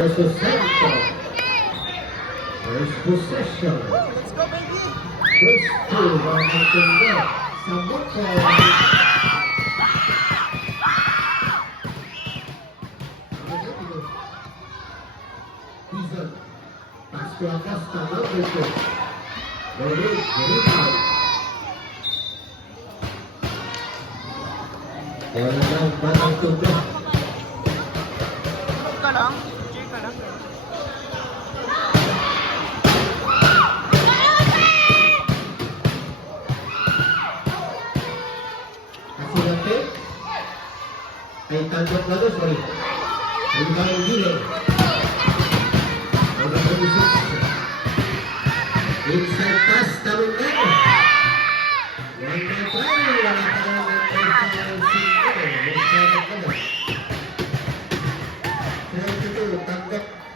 versus Central. First possession. Let's go, baby! First two, ang tundo sa Bukol. Dizon. Pass to Acosta, number 2. The rebound. Yan lang ba ang tundo? Ka lang? Check ka lang. Accidente. Ay tandok na doon, sorry. Ay parang gilid. Ang kapag-isip. Inside pass, tamang gano. One by five, wala pa lang ang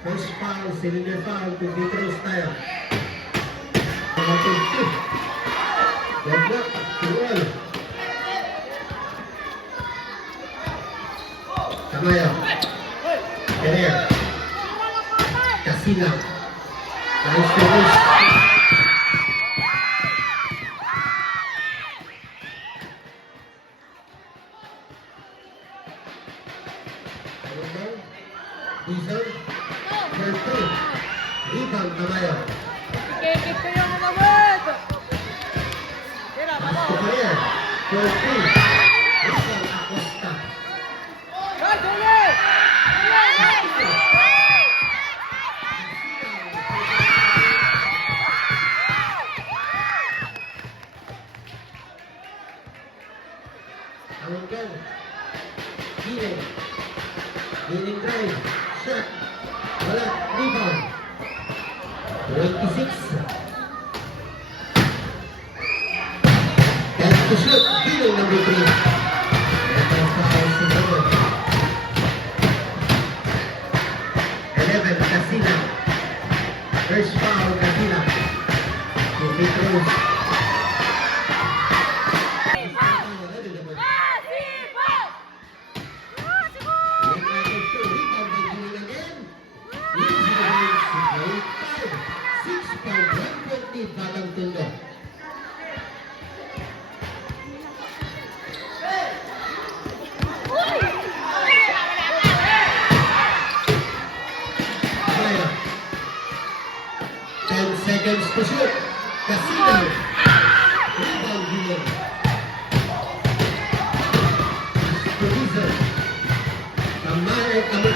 first foul, cylinder foul, 2 free throws tayo. Mga 2. Wagnak, tuwal. Tamayo. Pereira. Casina. Nice finish. Dizon. Berto. Rebound Tamayo. Kikip ko yung umabot! Tira, Pass balo! to Pereira. Berto. Rizal Acosta. Go, Dele! Awanggan. Giling. Giling drive. Shot. Wala. Rebound. 26. That's to shoot. Giling number 3. Ito ang foul sa number. 11. Casina. First foul. Casina. 2 free throws. Batang Tondo. Kaya. 10 seconds to shoot. Casino. Rebound Gilead. Producer. Kamay, kamay.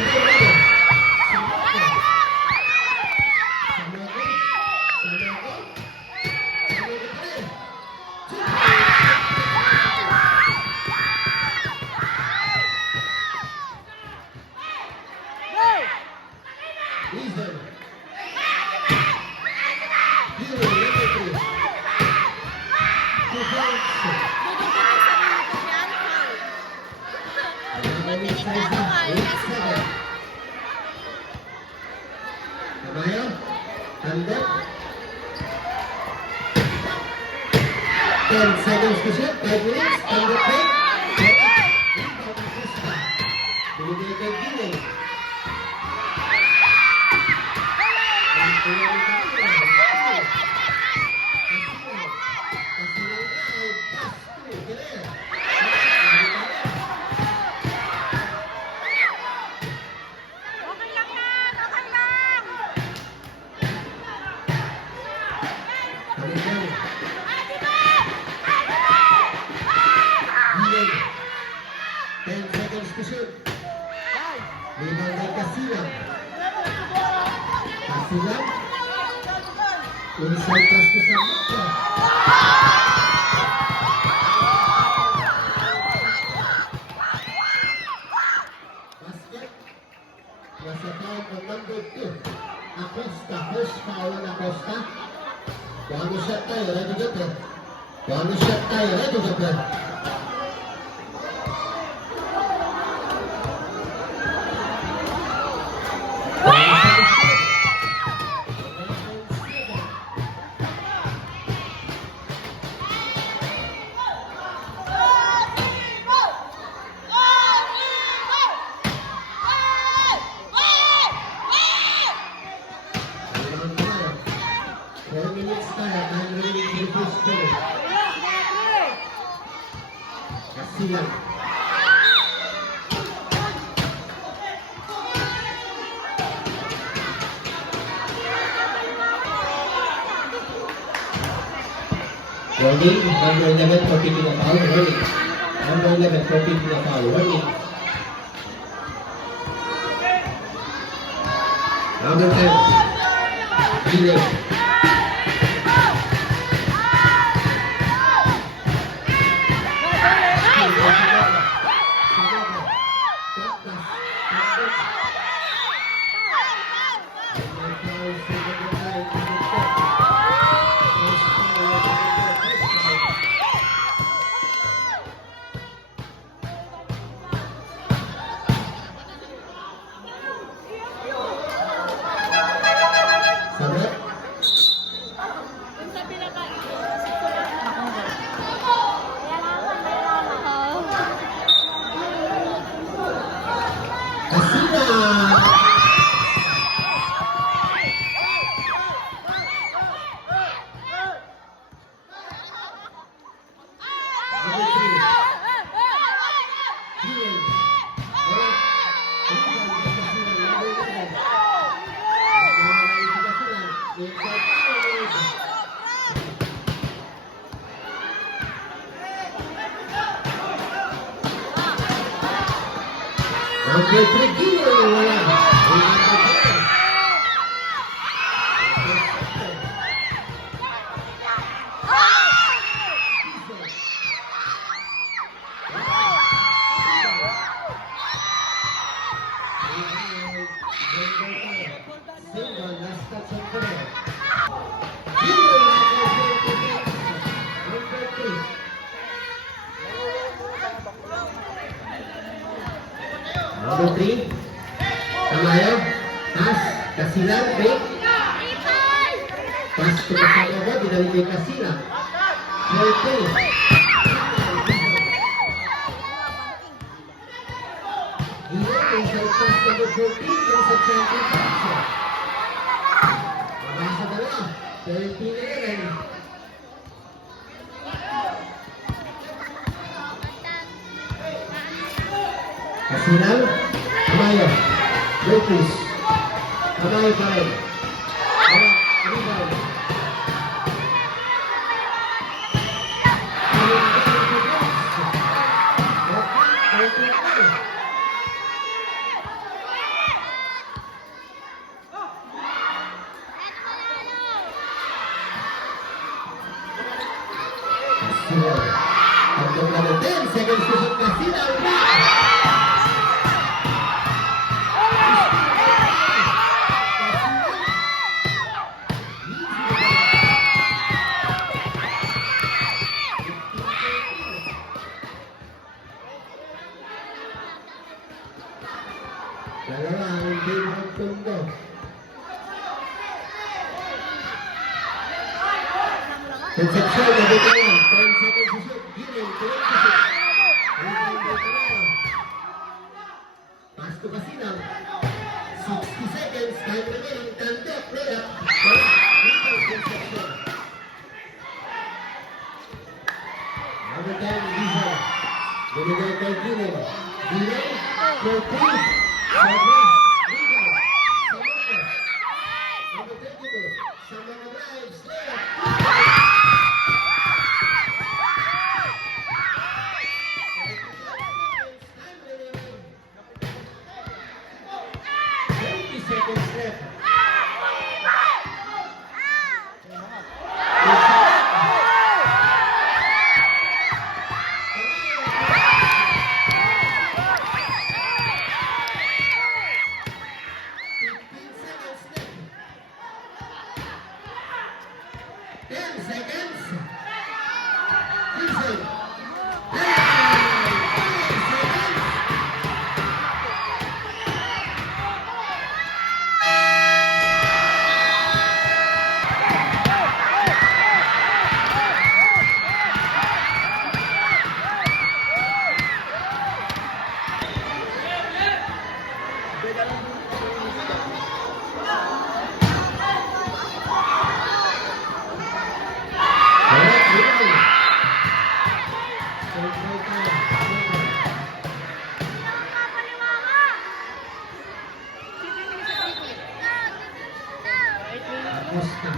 Reason. Hero number 3. 2 points. Tamayo. Tandem. 10 seconds to shoot. 5 minutes. Tandem fake. Rebound Acosta. Binigay kay Giling. Inside pass to Samantha. Basket. Nasa foul on number 2. Acosta. First foul on Acosta. One shot tayo. Ready to go. One shot tayo. Ready to go. Kasilan. Warning, number 11 for picking a foul. Warning. Number 11 for picking a foul. Warning. Number 10. Delay. Sabat. Kasina. Number 3, Gil. Wala. Single, last touch of the ball. Gil. Number 3. Number 3. Tamayo. Pass. Kasilan. Break. Pass to kasama mo. Dinawin kay Kasilan. 4-2. Iyan yung sa pass number 14. Yung sa 25. Mabasa dalawa. 13-11. Kasilan. Tamayo. Break please. Tamayo pa rin. Rebound. Untuk number 10 seconds to shoot Kasilan. Dalawa ang game ng tundo. Concepcion, nabitayan. 10 seconds to shoot. Giling, 26. Rebound by Tamayo. Pass to Kasilan. 60 seconds. Time remaining. Tandem. Layup. Rebound Concepcion. Number 10, Rizal. Binigay kay Giling. Giling. 14. Sobra. Rebound. Samara. Number 22. Samara drives. Layup. Seconds left. Acosta.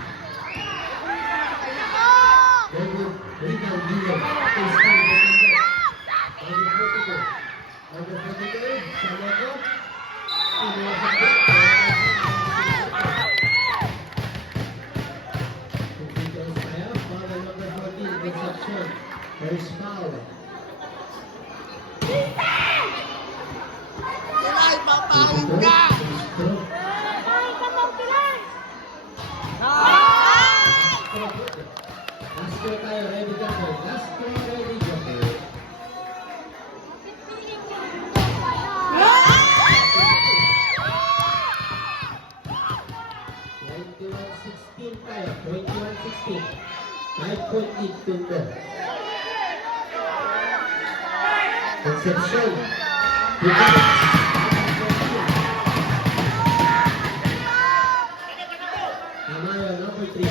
David Rigal Dilo. Crystal Fernandez. Number 42. Number 42. Saloko. There is foul. Kilay, papayag ka! Castro tayo, ready ka po. Castro, ready ka po. Tayo, 21-16. 5.8 Tundo. Concepcion. Tamayo, number 3.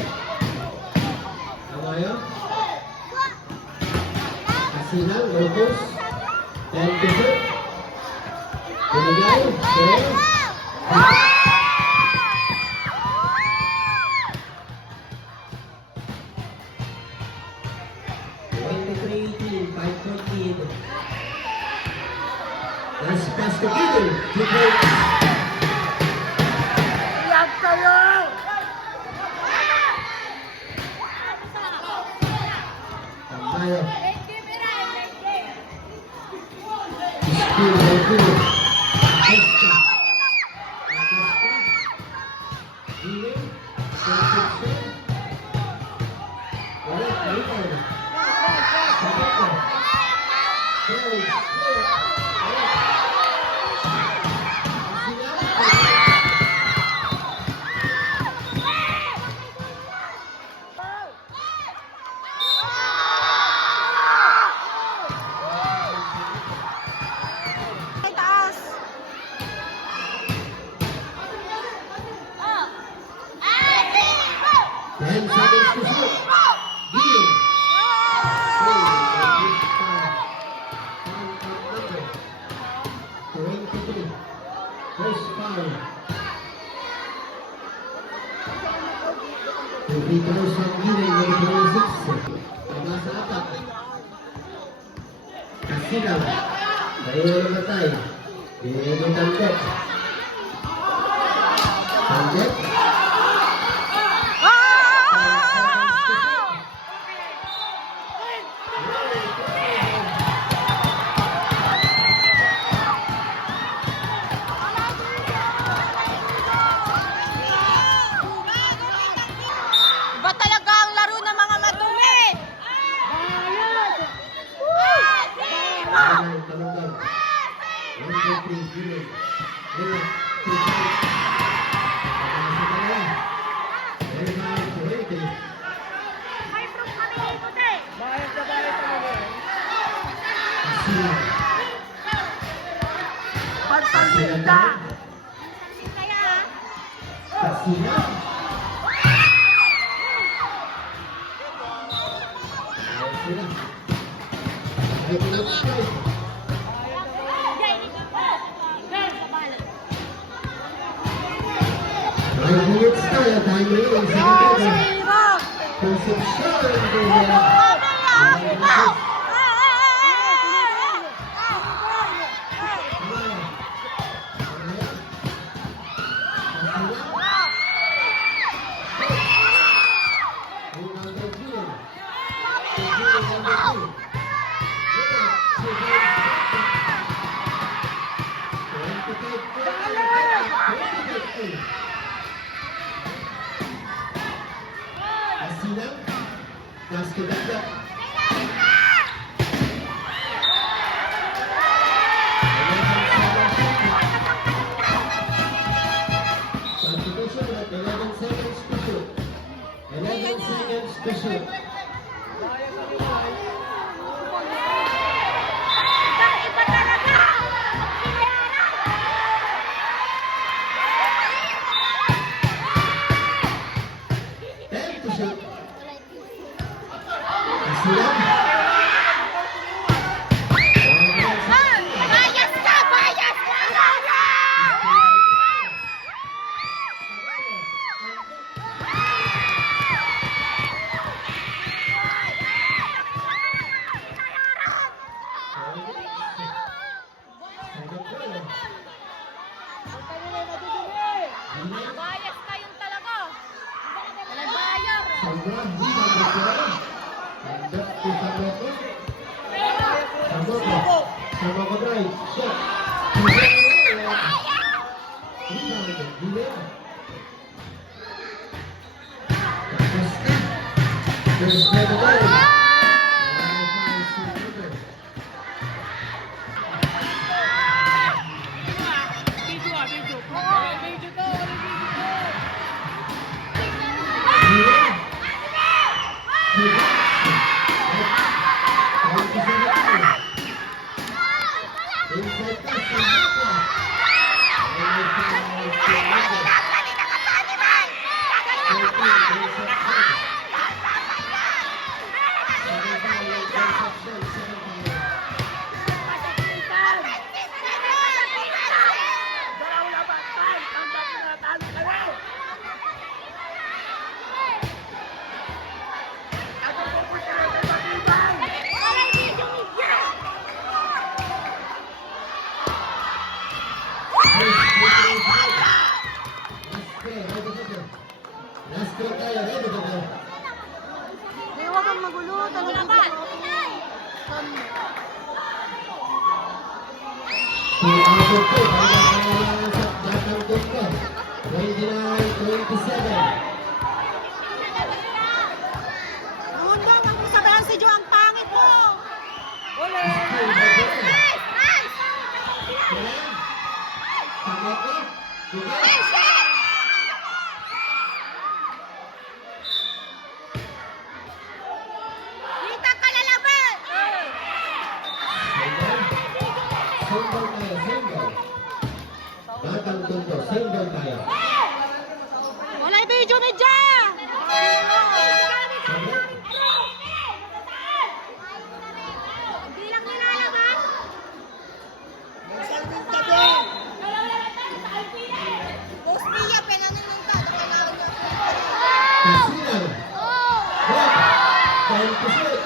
Tamayo. Asinan, Locos. 10 to 2. Binigay. Yes. Let's pass the middle. Iyak kayo! Tamayo. School, school. Acosta. Acosta. Dilo. Concepcion. Wala, Rival. Sabako. Kelly. And seconds to shoot. Deal. Number 23. First foul. Free throws from Giling, number 26. Tama sa apat. Kasilaw. Tayo na matay. Binigay ng Tandet. Tandet. Iba talaga ang laro ng mga madumi! Ayan, Talonggal. 1-3, Giling. Giling. 2 points. Tama sa dalawa. Very high, 20. Bayad na talaga. Kasilaw. Pagpagpagpag ka! Kasilaw. Sila. Kahit na strike. 5 minutes tayo, time remaining sa quarter. Concepcion, Asinan, basket agad. Substitution at 11 seconds to shoot. 11 seconds to shoot. Iba talaga! 10 to shoot. Asinan. Bayas ka! Bayas ka! Sandra, rebound by Joel. Handap to Samoko. Samoko drive, shot. Rebound, Dylan. Acosta. First by the goal. Last throw tayo, ready ka ba? Hindi, huwag kang magulo. Talaga ba? Si Albert po, hanggang sa Jatang Tusko. 29-27. Mundo, huwag mo sabihan si Jo ang pangit mo. Wala! Samoko. Dito ka lalaban! Single tayo, single. Batang Tusko, single tayo. Wala yung video ni Ja! Samok. Hindi lang nilalaban. Salmin ka doon! Boss Mia, pinanunong ka. Kasinan. Block. Time to shoot.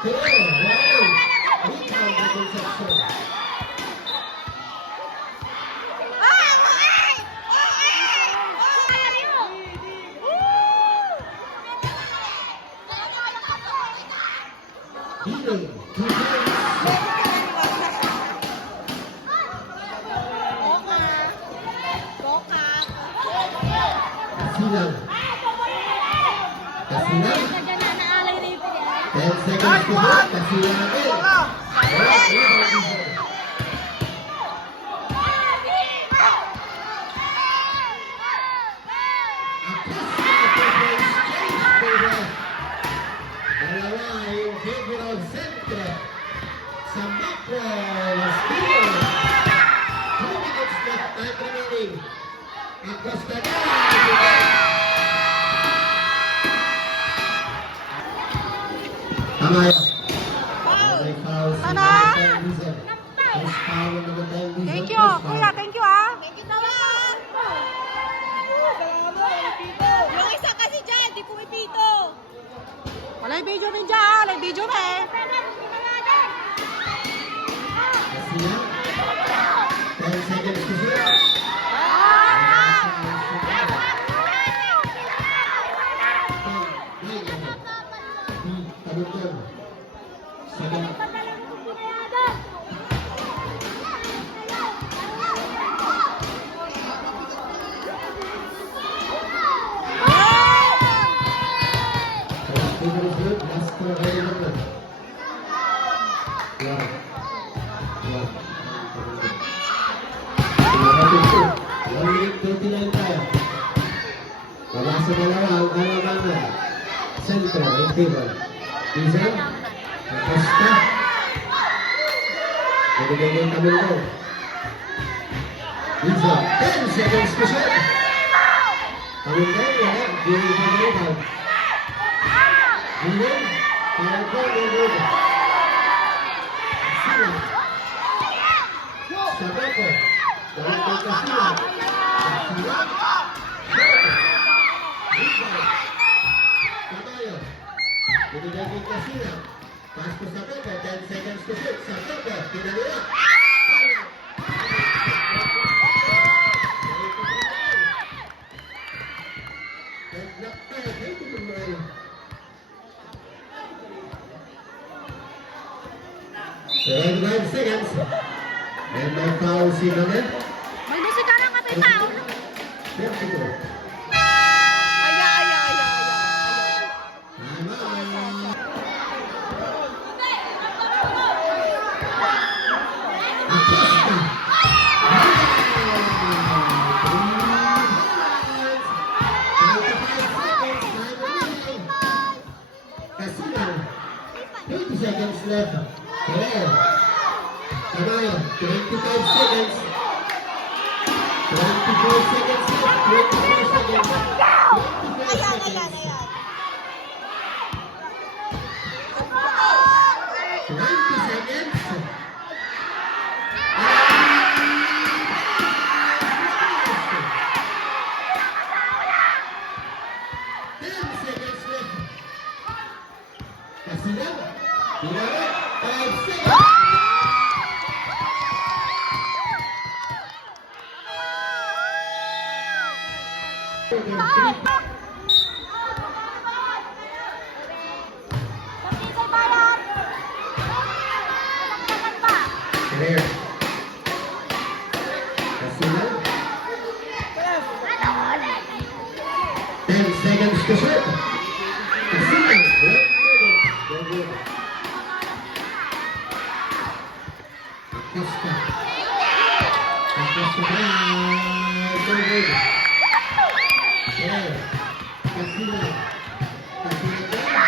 Clear. Wow. Rebound by Concepcion. Healing. Kasinan. Kasinan. 10 seconds to go. Kasinan natin. Wala. Rebound. Dalawa yung federal center sa macro steal. 2 minutes left time remaining. Acosta na. Tama yun. May foul si Ano? Marcel Dizon. First foul ng Marcel Dizon. Thank you, kuya. Thank you, ah. Yung isa kasi dyan, di pumipito. Wala yung video ni Ja, wala yung video na eh. Kasinan. 10 seconds to shoot. Tabutol. Seven. Favorite group, last for available. Wow. Wow. 1 minute 39 tayo. Wala sa dalawa ang kalabanan. Center, in favor. Dizon. Acosta. Nabigay yung Camilo. Dizon. 10 seconds to shoot. Camilo, wala. Gawin sa rebound. Dizon. Power play, no good. Sila. Sabeko. Balik kay Casilla. Casilla. Rebound. Tabayo. Binigay kay Casilla. Pass to Sabeko. 10 seconds to shoot. Sabeko. Pinalira. Nag-block tayo. 25 seconds. And may foul si Manel. May musika lang kapit tao. 32. Aya. Time out. Acosta. Casilan. 20 seconds left. Okay. Tamayo, 25 seconds. 24 seconds left. 24 seconds. 25 seconds. 20 seconds. 10 seconds left. Casilan. Dinarek. 5 seconds. Clear. Casilan. 10 seconds to shoot. Casilan. Very good. Acosta. Acosta drive. Very good. Clear. Casilan. Casilan drive.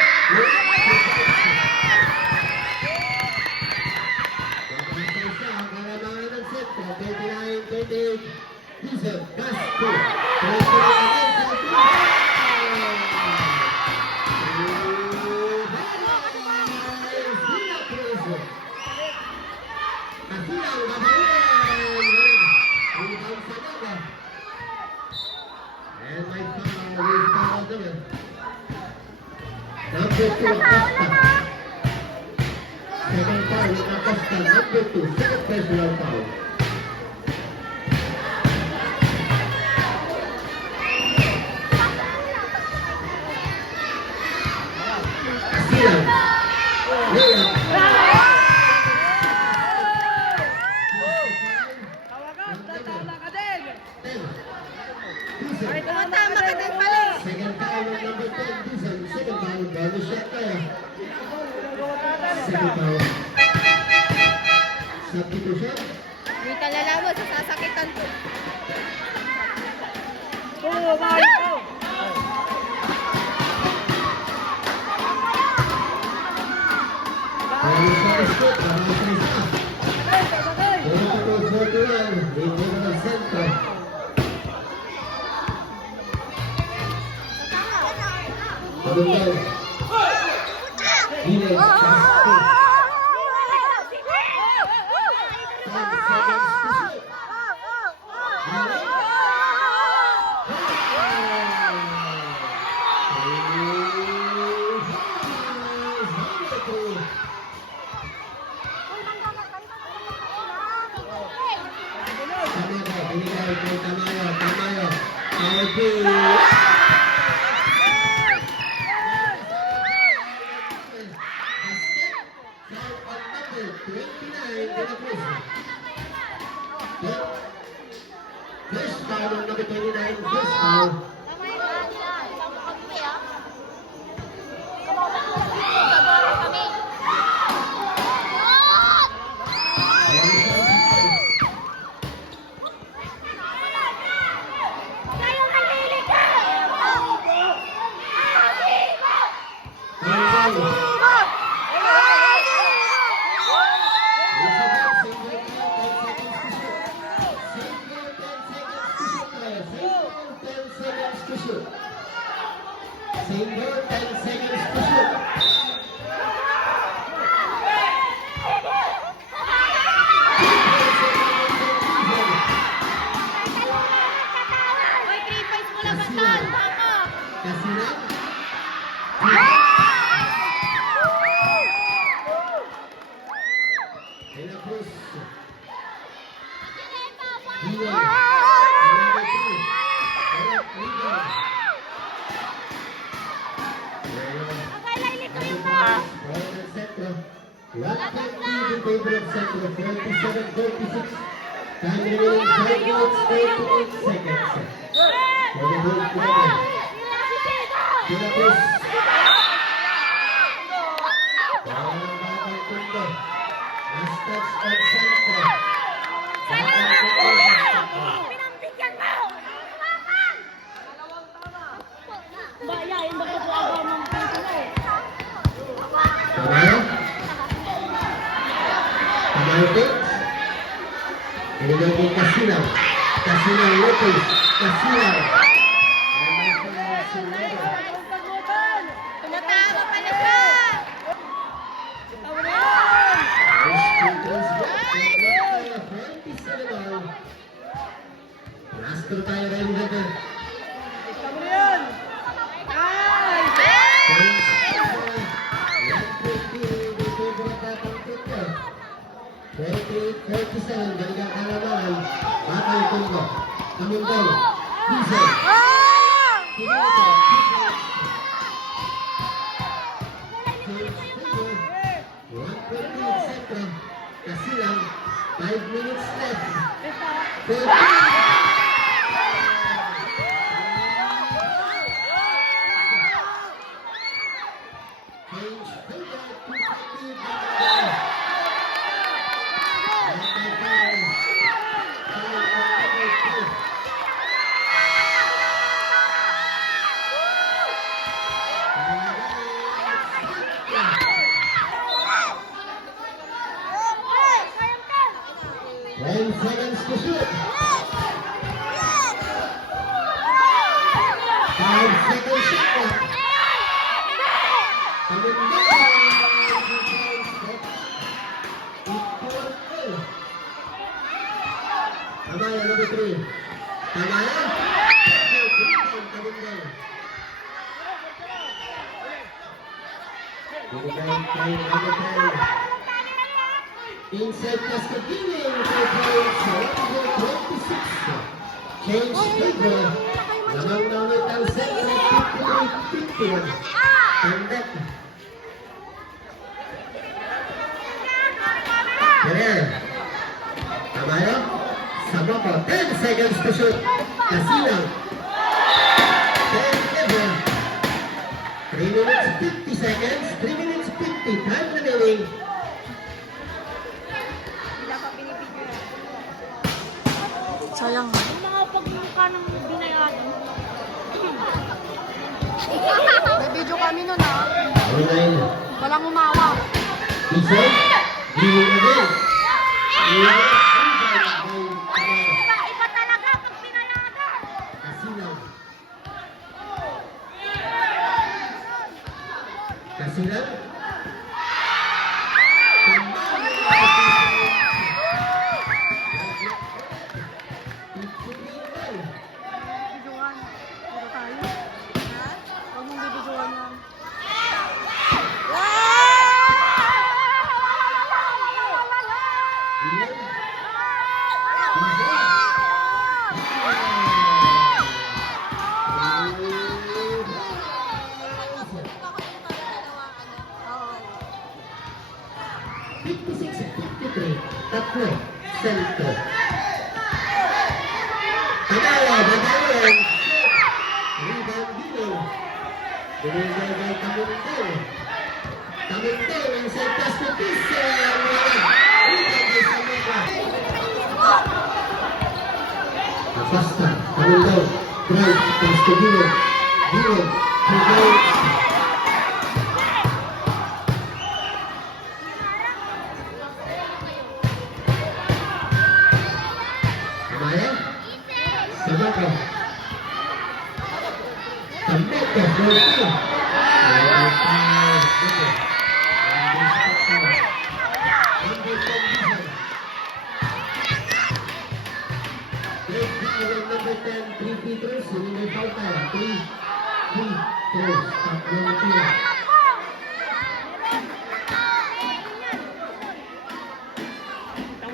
Number 2, Acosta. Second foul with Acosta, number 2, second personal foul. Casilan. Layup. Tama ka din. 10. Dizon. Tama ka din pala. Second foul with number 10, Dizon. Second foul, bonus shot tayo. Second foul. Substitution. May talala mo, sasakitan ko. Go, Mario. Bonus shot is good. Bonus shot is up. Sabay. 42-41, Regional Center. Tabungan. Hilig. Castro. 10 seconds to shoot. Hilig. Tamayo, binigay kay Tamayo. Tamayo. First foul on number 29, first foul. Single 10 seconds to shoot. Hoy, 3 points mo lang batal. Tama. Casilan. De La Cruz. Dion. Number 3. Eric Regan. Okay, Laili, tuloy mo. Centro. Lahat ng favor of Centro, 47-46. Time remaining 5 minutes, 38 seconds. For the whole quarter. Pinapos. Parang batang tundo. Last touch of Centro. Batang tundo. Pinampigyan mo! Bayain ba po ako ng pinto na eh? Tamayo? Tamayo po? Pinigay po Kasilaw. Kasilaw Lopez. Kasilaw. Pinatawa pa na siya! Master tayo rin dito. Tama na yan. Nice. 48-47, balikan kalamangan. Batang tundo. Kamundol. Diesel. Ah! Pinito. James Taylor. 1:20 Centro. Kasilang. 5 minutes left. 40. James Taylor. Ten seconds to shoot. 5 seconds shot clock. Tamaya, number 3. Tamaya. Inside Cascadillo, for 26. Change favor. Lamang namit ang set ng 58-51. Tandem. Ferrer. Tamayo. Saboko. 10 seconds to shoot. Kasilang. 10 level. 3 minutes 50 seconds. 3 minutes 50. Time remaining. Sayang. Yung mga pagmumukha ng binayaran. May video kami nun ah. Online. Walang umawa. Diesel. Green again. Iba talaga pag binayaran. Kasilang. Kasilang. Videoan. Dito tayo. Ha? Huwag mong bibidyoan yan. Tatlo, Centro. Tamaya, Bagayan. Rebound Dino. Binigay kay Tamundol. Tamundol, inside pass to Diesel. Rebound kay Samega. Acosta, Tamundol. Drive, pass to Dino. Dino, to James. Tamaya. Samega. Samega, 14. Number 10, 3 Peters, hindi falta. 3 Peters, tatlong tira.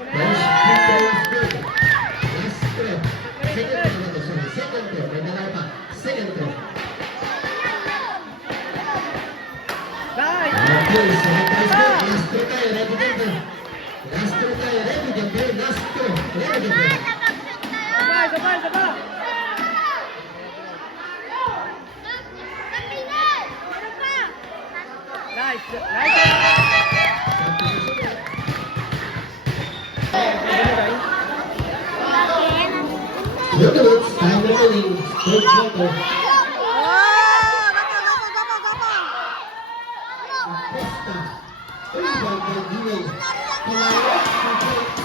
First Peters good. Last throw. Second throw, may dalawa pa. Second throw. Nice. Okay, second throw is good. Last throw tayo, ready dito. Ready to go. Sabay, sabay, sabay. Nice. Nice. Look at it, time remaining. Third quarter. Oh! Gapa. Acosta. Rebound by Gilay. Pinaros to James.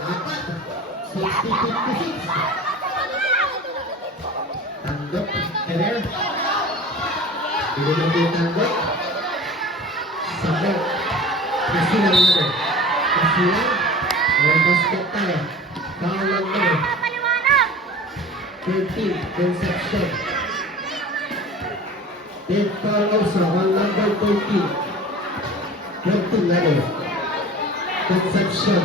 Apat. 60-56. Tanggap. Herrera. Binibigay tanggap. Sabot. Kasilang naman. Kasilang. Walang basket tayo. Foul lang naman. 13. Conception. Third foul also on number 13. 13 lalo. Conception.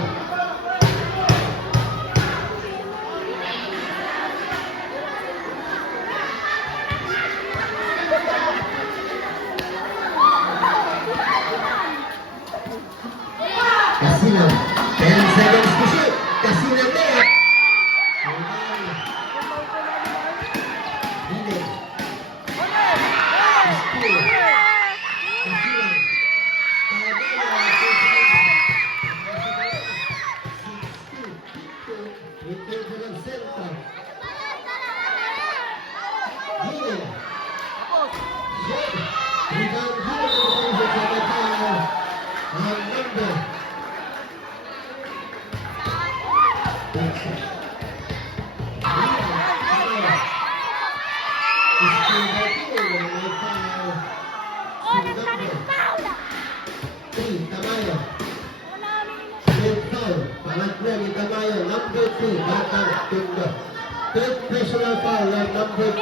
Kasilang. 10 seconds to shoot. Kasilang na yan. Hindi. Steal. Kasilang. Return ng center. Hindi. Shot. Rebound. Ang number. Number 2, Batang Tundo. Third personal foul on number 2.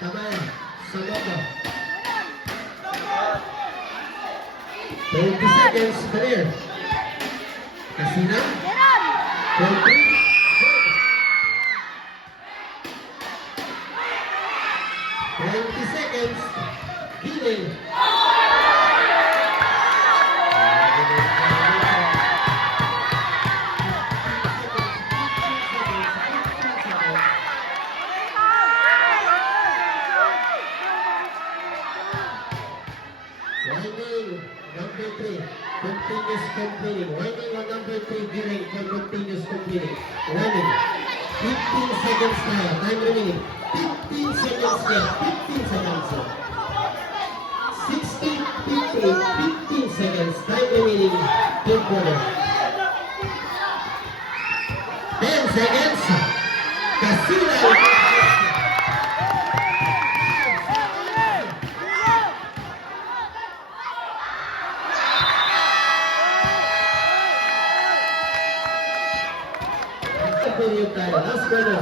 Tamaya, Samoto. 20 seconds, clear. Kasina. 20. 20 seconds. Healing. Winding, number 3, continuous completing. Winding on number 3, Giling for continuous completing. Running. 15 seconds now. Time remaining. 15 seconds left. 15 seconds left. 60, 15 seconds. Time remaining. Third quarter. 10 seconds. Kasila. Period tayo. Last quarter.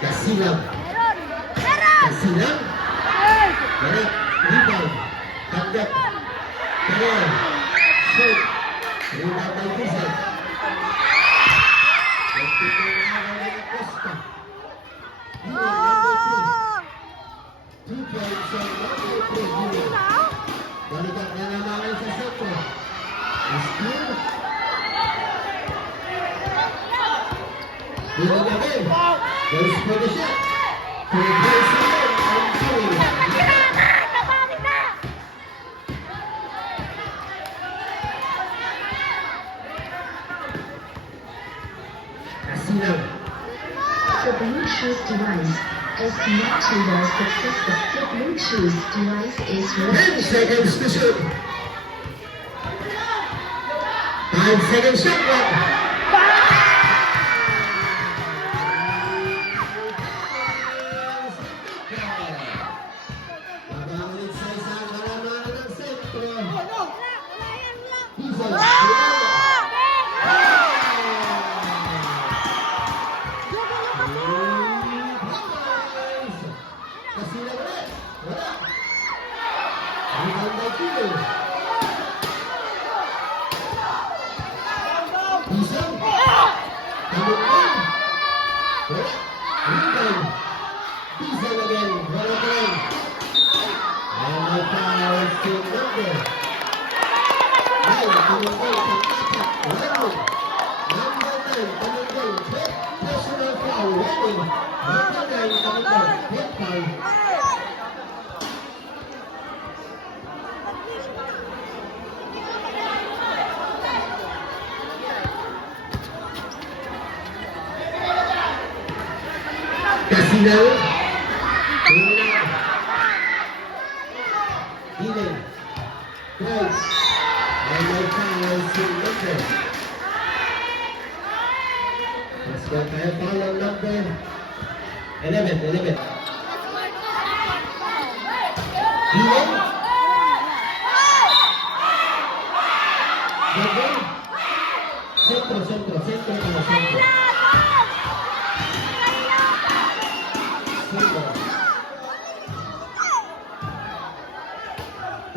Kasilang. Kasilang. Correct. Rebound. Tanggap. Kaya. Shoot. Rebound by Rizal. Nagpipin na ako ng Acosta. Number 3. 2 points on number 3. Balikan na naman sa sentro. Steal. Healing again. Goes for the shot. To replace again. I'm sorry. Kasilang. The Bluetooth device is connected to the system. The Bluetooth device is 10 seconds to shoot. 5 seconds shot clock. Mabalit sa isang kalaman ng sentro. Diesel. Kasi na ulit. Wala. Rebound by Kilo. Diesel. Tamukan. Wala. Rebound. Diesel again. Wala pa rin. And my foul still number. Ay, tamukan. Pagkakat. Wala. Number 9. Tamukan. Personal foul. Winning. Number 9. Tamukan. Hit foul. Casino. Dylan. Price. And my foul still number. Let's go tayo foul on number 11. Dylan. Number. Centro tayo, centro. Centro.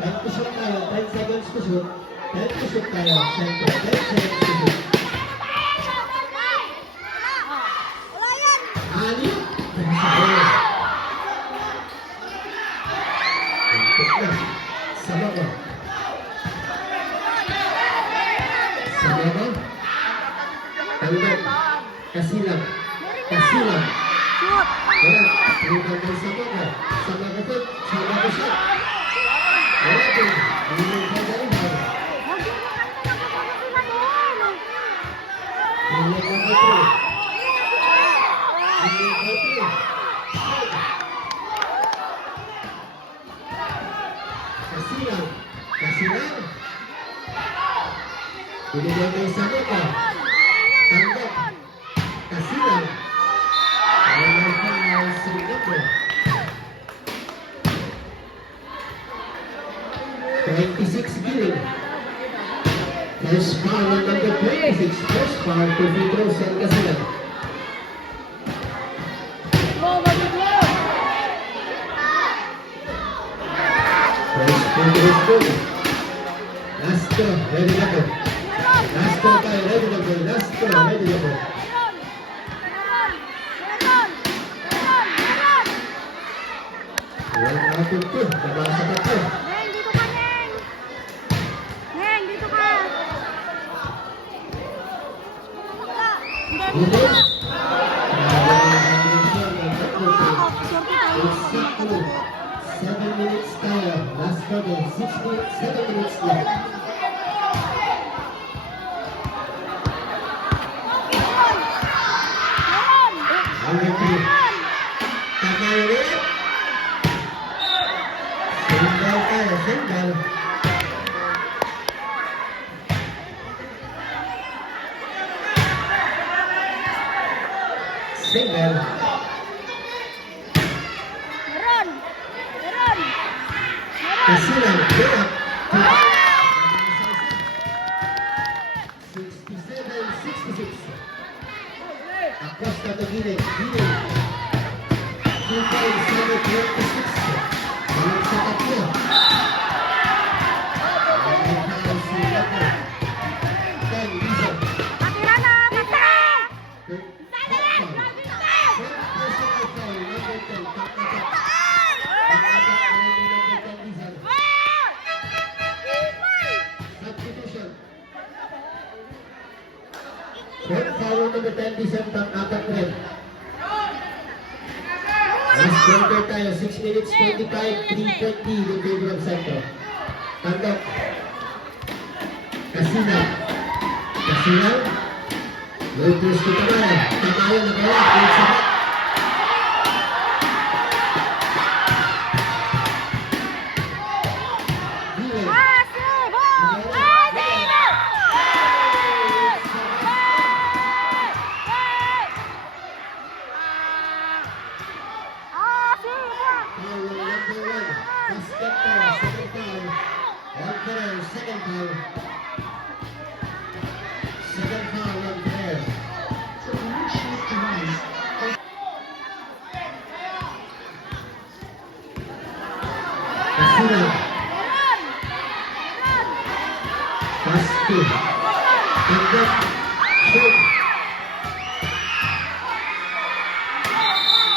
10 to shoot tayo, 10 seconds to shoot. 10 to shoot tayo, centro. 10 seconds to shoot. Ani? Sama ko. Tanggap. Kasilang. Wala. Rebound ng sama ko. Sama ko shot. Sama ko shot. Wala din. Rebound sa rebound. Rebound number 3. Kasilang. Binigyan ng sama ko. Tanggap. Kasilang. Wala foul sa number 26 Giling. First foul on number 26. First foul to free throws and Kasilang. First free throws good. Last go, ready na go. Last go tayo, ready na go. Last go, ready na go. One out of 2. Nabasa pa po. Dito. Exactly 7 minutes tayo. Last quarter. 6 minutes, 7 minutes left. Number 3. Tama ulit. Single tayo, single. Single. Kasilang, get up. 67-66. Acosta to Giling. Giling. 2 points, number 26. Balik sa tatlo. Foul number 10, December, apat rin. Last quarter tayo, 6 minutes, 25, 3:20 in favor of Centro. Tanggap. Kasilang. Low post to Tamayan. Tamayan na kaya. Point sa back. Giling. Basket foul, second foul. On Ferrer, second foul. Second foul on Ferrer. So blue shoes to rise. Kasina. Pasti. Tendek. Shoot.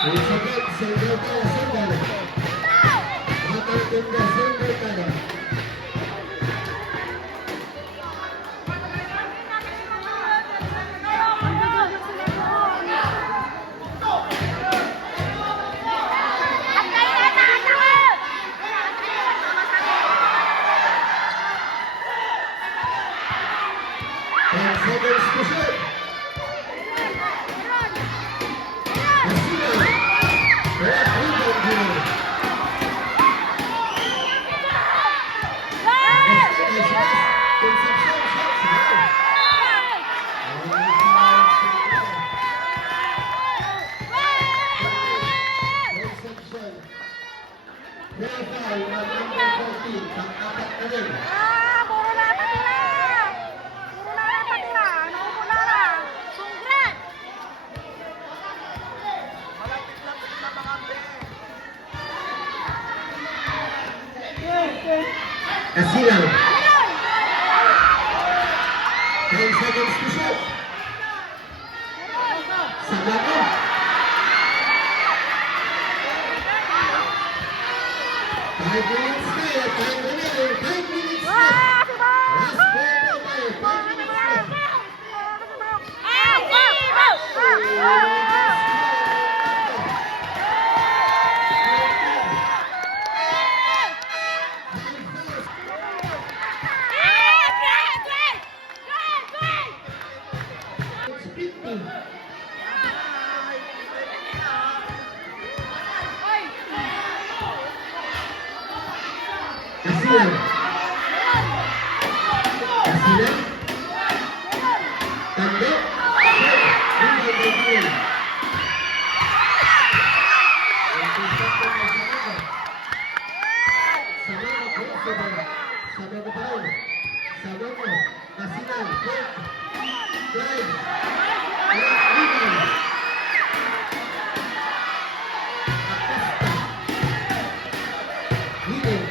Isagad, single kaya, single. Matang tinda, single kaya. And seconds to shoot. Kasina. Kaya rebound here. Kasilang. 10 seconds to shoot. Sama ko. Five minutes na. Time remaining. 5 minutes na. Last quarter tayo. 5 minutes na. It's 50. Kasilang. Kasilang. Tandok. Rebound by Gil. Sama ko, sama ko pa rin. Sama ko. Kasilang. Quick. Drive. Rebound. Acosta. Gil.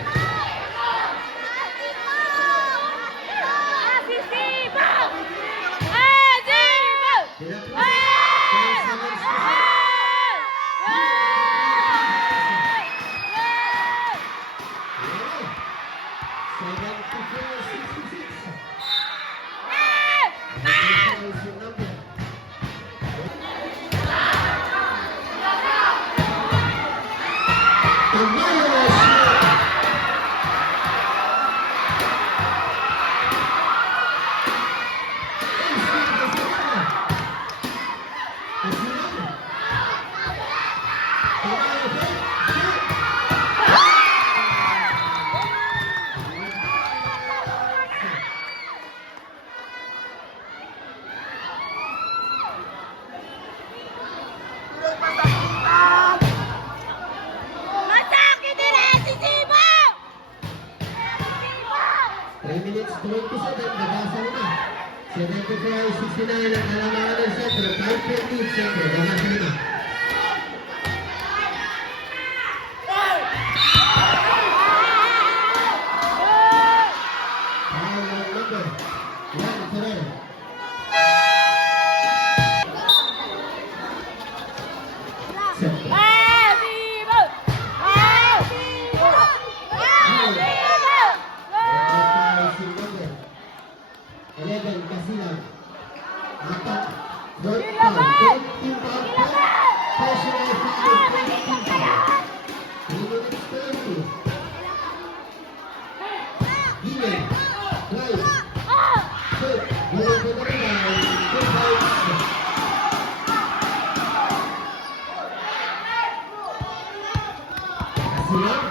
Minutes 27, nabasa na. 74-69 ang kalamangan ng sentro. 5-15 sentro, nabasa na. Foul on number 1, Ferrer. Sentro. Kasilang. Apat. Fourth foul. 13 foul po. Personal foul. 13 foul. 3 minutes 20. Gillen. Drive. Shoot. Gillen to the rebound. 2 fouls. Kasilang.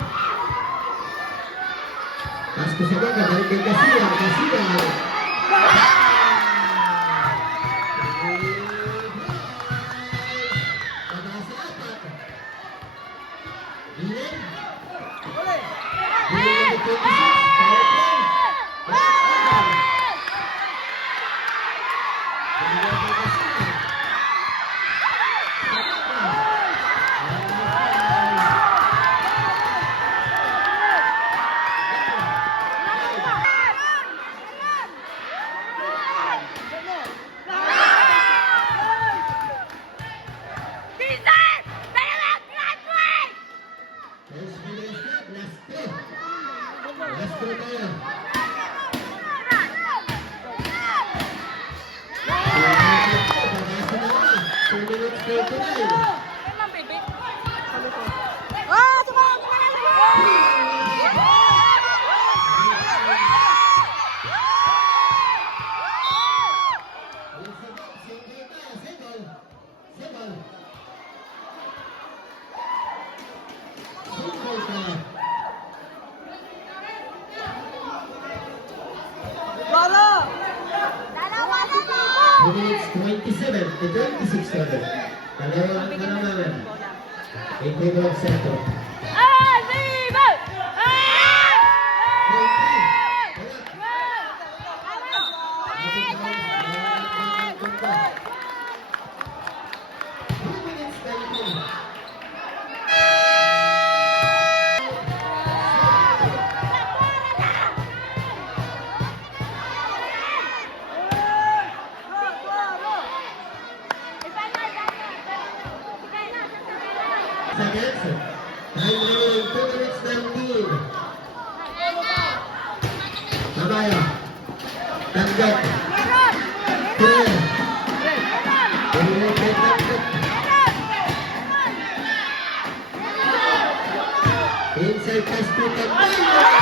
Pass ko sa mga. Balik kay Kasilang. Kasilang. Gillen. Last three tayo. Two minutes 39. Ah, sumalang! Dalawa na to! 2 minutes 27 to 26 7. Dalawa lang naman. In favor of Centro. Seconds. Time remaining 2 minutes 19. Mamaya. Tanggap. Clear. Ulitin tanggap. Inside pass to tanggap.